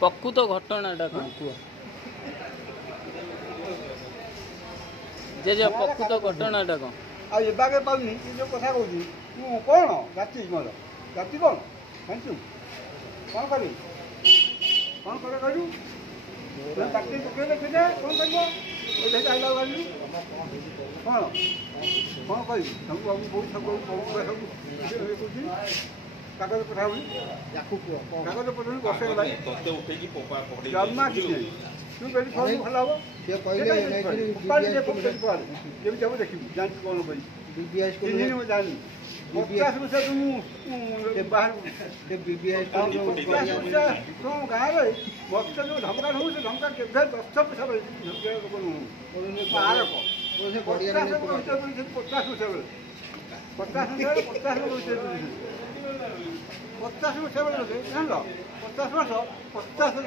प्रकृत घटनाटा कौन कह जे प्रकृत घटनाटा कौन आगे पाऊनी जो कथा कहूँ कौन जाति मोर जाति कौन जानचु कौन कर कौन कर कहू चाकरी पकड़े सीधे कौन कर आइला गाड़ी कौन कौन कह सब बहुत सब कागज पठाऊँ कागज पठाऊँ वर्ष गला जमा किसी तू बेटी फल भल हम जब जब देखी जानती कौन भाई जानी 50 वर्ष बाहर 50 वर्ष तुम गाँव मत जो धमका हूँ से धमका के 10 पैसा बाहर 50 वर्ष बेले जान 50 वर्ष 50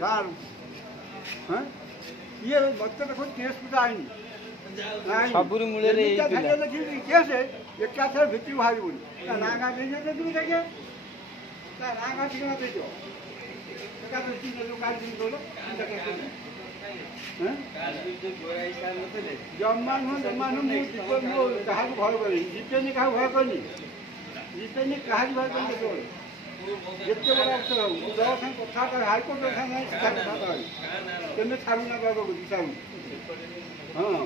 गाँव ये मत देखो केस पूजा आईनी सबुरी मूल्य केस एक भित्ति बाहर ना गाँ दे ना गाँ ठिकाना दे जमा नुह क्या भय कर जीतेनी क्या भय करनी जीतेनी क्या भय कर जिते बड़ा अफसर हूँ दल साथ कथा हाईकोर्ट सामने तेने छाड़ू ना बाबा को छाड़ू हाँ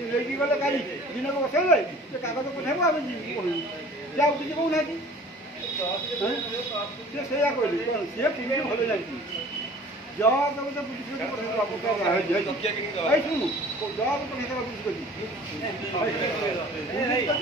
लेकिन गले काली दिन को बसैले कागज पठाइब आम कहूँ किसी कहूना से कहली कौन सी पुलिस भल जाती जब तो पुलिस शुणु जब पठाई पुलिस